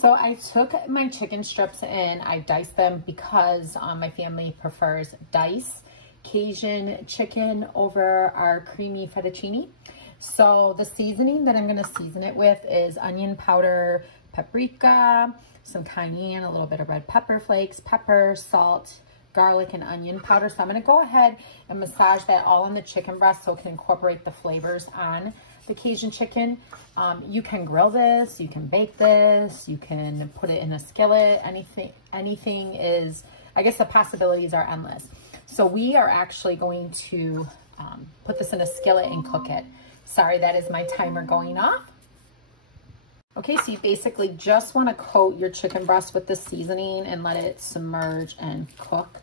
so I took my chicken strips and I diced them because my family prefers diced Cajun chicken over our creamy fettuccine. So the seasoning that I'm gonna season it with is onion powder, paprika, some cayenne, a little bit of red pepper flakes, pepper, salt, garlic, and onion powder. So I'm gonna go ahead and massage that all on the chicken breast so it can incorporate the flavors on the Cajun chicken. You can grill this, you can bake this, you can put it in a skillet. Anything is, I guess the possibilities are endless. So we are actually going to put this in a skillet and cook it. Sorry, that is my timer going off. Okay, so you basically just want to coat your chicken breast with the seasoning and let it submerge and cook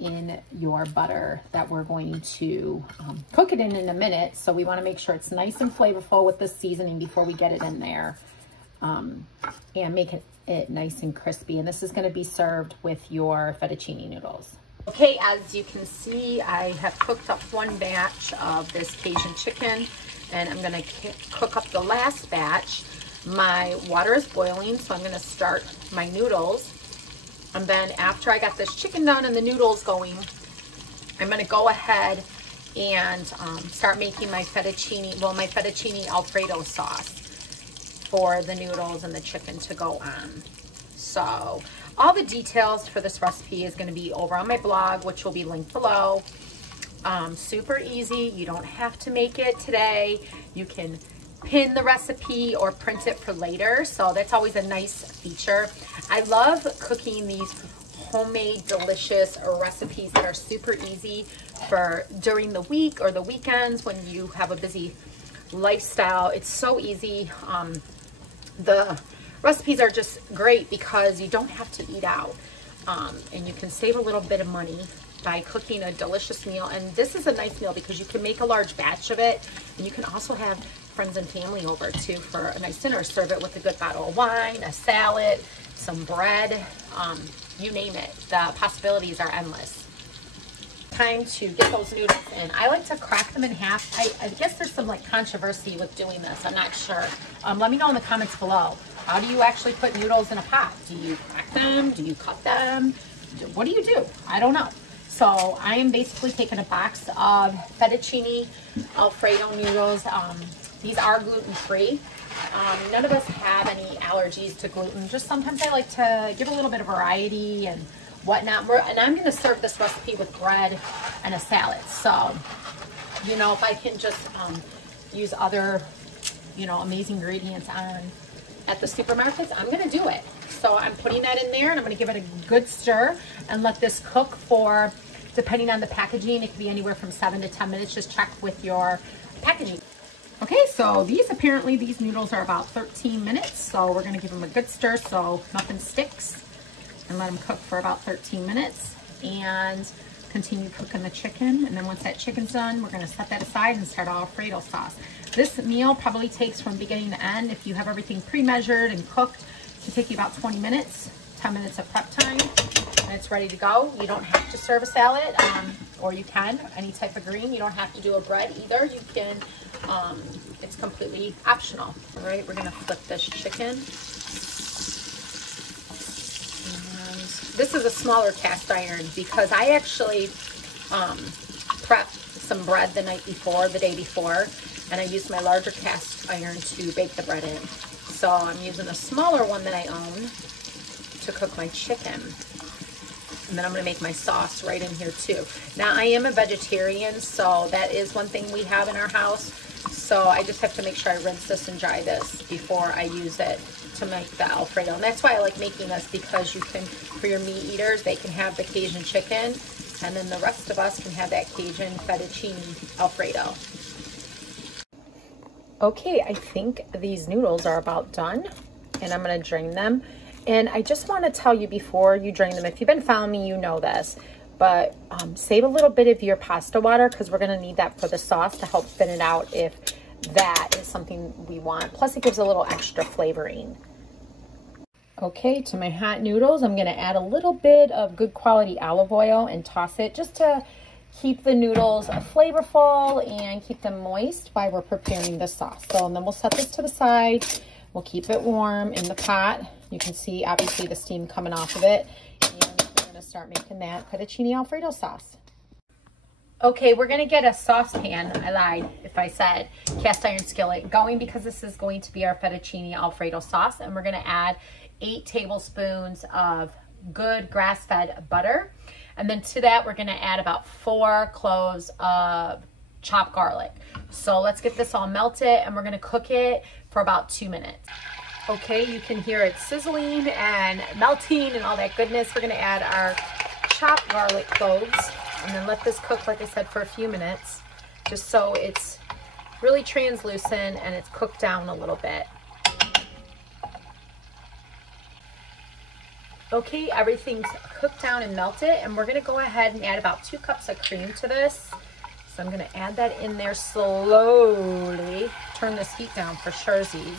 in your butter that we're going to cook it in a minute. So we want to make sure it's nice and flavorful with the seasoning before we get it in there and make it nice and crispy. And this is going to be served with your fettuccine noodles. Okay, as you can see, I have cooked up one batch of this Cajun chicken, and I'm going to cook up the last batch. My water is boiling, so I'm going to start my noodles. And then after I got this chicken done and the noodles going, I'm going to go ahead and start making my fettuccine, my fettuccine Alfredo sauce for the noodles and the chicken to go on. So all the details for this recipe is going to be over on my blog, which will be linked below. Super easy. You don't have to make it today. You can pin the recipe or print it for later. So that's always a nice feature. I love cooking these homemade, delicious recipes that are super easy for during the week or the weekends when you have a busy lifestyle. It's so easy. The recipes are just great because you don't have to eat out, and you can save a little bit of money by cooking a delicious meal. And this is a nice meal because you can make a large batch of it, and you can also have friends and family over too for a nice dinner. Serve it with a good bottle of wine, a salad, some bread, you name it. The possibilities are endless. Time to get those noodles in. I like to crack them in half. I guess there's some like controversy with doing this. I'm not sure. Let me know in the comments below. How do you actually put noodles in a pot? Do you crack them? Do you cut them? What do you do? I don't know. So I am basically taking a box of fettuccine Alfredo noodles. These are gluten-free. None of us have any allergies to gluten. Just sometimes I like to give a little bit of variety and whatnot. And I'm going to serve this recipe with bread and a salad. So, you know, if I can just use other, you know, amazing ingredients at the supermarkets, I'm going to do it. So I'm putting that in there, and I'm going to give it a good stir and let this cook for, depending on the packaging, it could be anywhere from 7 to 10 minutes. Just check with your packaging. Okay, so these noodles are about 13 minutes. So we're going to give them a good stir so nothing sticks, and let them cook for about 13 minutes and continue cooking the chicken. And then once that chicken's done, we're going to set that aside and start our Alfredo sauce. This meal probably takes from beginning to end, if you have everything pre-measured and cooked, to take you about 20 minutes, 10 minutes of prep time, and it's ready to go. You don't have to serve a salad, or you can, any type of green. You don't have to do a bread either. You can, it's completely optional. All right, we're gonna flip this chicken. And this is a smaller cast iron because I actually prepped some bread the day before, and I used my larger cast iron to bake the bread in. So I'm using a smaller one that I own to cook my chicken. And then I'm going to make my sauce right in here too. Now I am a vegetarian, so that is one thing we have in our house. So I just have to make sure I rinse this and dry this before I use it to make the Alfredo. And that's why I like making this, because you can, for your meat eaters, they can have the Cajun chicken, and then the rest of us can have that Cajun fettuccine Alfredo. Okay, I think these noodles are about done, and I'm going to drain them. And I just want to tell you before you drain them, if you've been following me, you know this, but save a little bit of your pasta water, because we're going to need that for the sauce to help thin it out if that is something we want. Plus, it gives a little extra flavoring. Okay, to my hot noodles, I'm going to add a little bit of good quality olive oil and toss it just to keep the noodles flavorful and keep them moist while we're preparing the sauce. So, and then we'll set this to the side. We'll keep it warm in the pot. You can see obviously the steam coming off of it. And we're gonna start making that fettuccine Alfredo sauce. Okay, we're gonna get a saucepan, I lied if I said cast iron skillet, going because this is going to be our fettuccine Alfredo sauce, and we're gonna add 8 tablespoons of good grass-fed butter. And then to that, we're gonna add about 4 cloves of chopped garlic. So let's get this all melted, and we're gonna cook it for about 2 minutes. Okay, you can hear it sizzling and melting and all that goodness. We're gonna add our chopped garlic cloves and then let this cook, like I said, for a few minutes, just so it's really translucent and it's cooked down a little bit. Okay, everything's cooked down and melted, and we're gonna go ahead and add about 2 cups of cream to this. So I'm gonna add that in there slowly. Turn this heat down for surezies,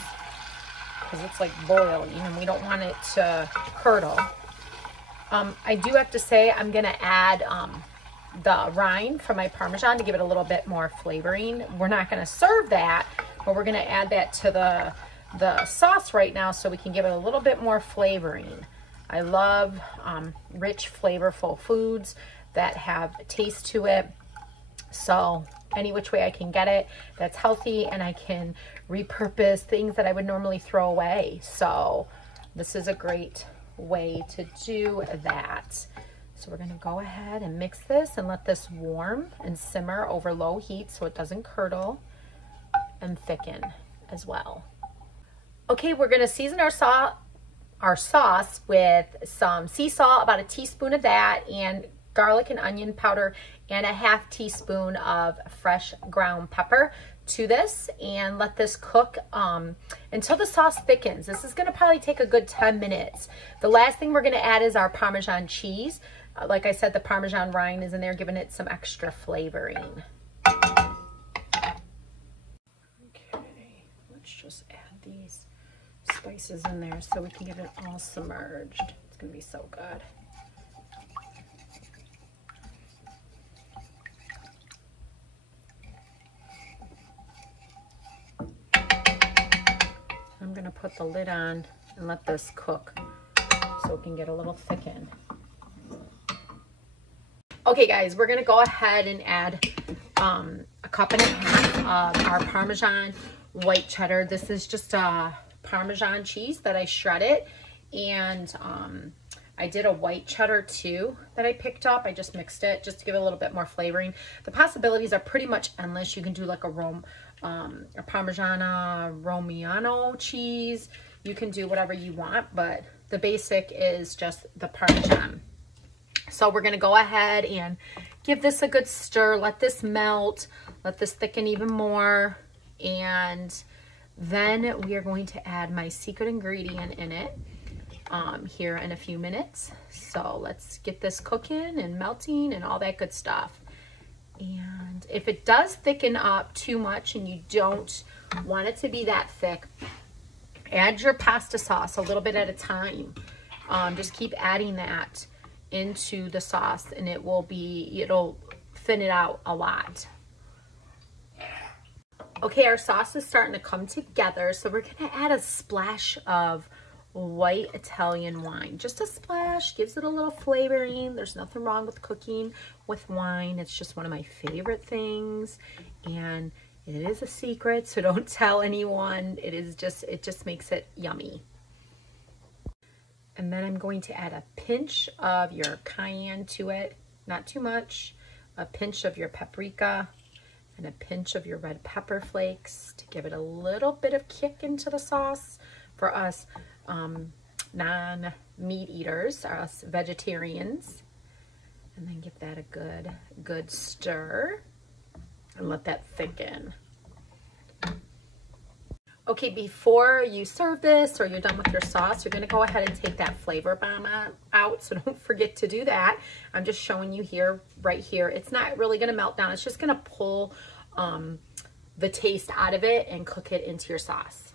because it's like boiling and we don't want it to curdle. I do have to say I'm gonna add the rind from my Parmesan to give it a little bit more flavoring. We're not gonna serve that, but we're gonna add that to the sauce right now so we can give it a little bit more flavoring. I love rich, flavorful foods that have taste to it. So any which way I can get it that's healthy, and I can repurpose things that I would normally throw away. So this is a great way to do that. So we're gonna go ahead and mix this and let this warm and simmer over low heat so it doesn't curdle and thicken as well. Okay, we're gonna season our sauce with some sea salt, about a teaspoon of that, and garlic and onion powder, and a half teaspoon of fresh ground pepper to this, and let this cook until the sauce thickens. This is gonna probably take a good 10 minutes. The last thing we're gonna add is our Parmesan cheese. Like I said, the Parmesan rind is in there, giving it some extra flavoring. Okay, let's just add these spices in there so we can get it all submerged. It's gonna be so good. I'm gonna put the lid on and let this cook so it can get a little thickened. Okay guys, we're gonna go ahead and add a cup and a half of our Parmesan white cheddar. This is just a Parmesan cheese that I shredded, and I did a white cheddar too that I picked up. I just mixed it just to give it a little bit more flavoring. The possibilities are pretty much endless. You can do like a Parmigiana Romano cheese. You can do whatever you want, but the basic is just the Parmesan. So we're gonna go ahead and give this a good stir, let this melt, let this thicken even more, and then we are going to add my secret ingredient in it here in a few minutes. So let's get this cooking and melting and all that good stuff. And if it does thicken up too much and you don't want it to be that thick, add your pasta sauce a little bit at a time. Just keep adding that into the sauce, and it'll thin it out a lot. Okay, our sauce is starting to come together, so we're gonna add a splash of white Italian wine. Just a splash, gives it a little flavoring. There's nothing wrong with cooking with wine. It's just one of my favorite things, and it is a secret, so don't tell anyone. It just makes it yummy. And then I'm going to add a pinch of your cayenne to it, not too much, a pinch of your paprika, and a pinch of your red pepper flakes to give it a little bit of kick into the sauce for us non-meat eaters, us vegetarians. And then give that a good stir and let that thicken. Okay, before you serve this or you're done with your sauce, you're gonna go ahead and take that flavor bomb out, so don't forget to do that. I'm just showing you here, right here. It's not really gonna melt down. It's just gonna pull the taste out of it and cook it into your sauce.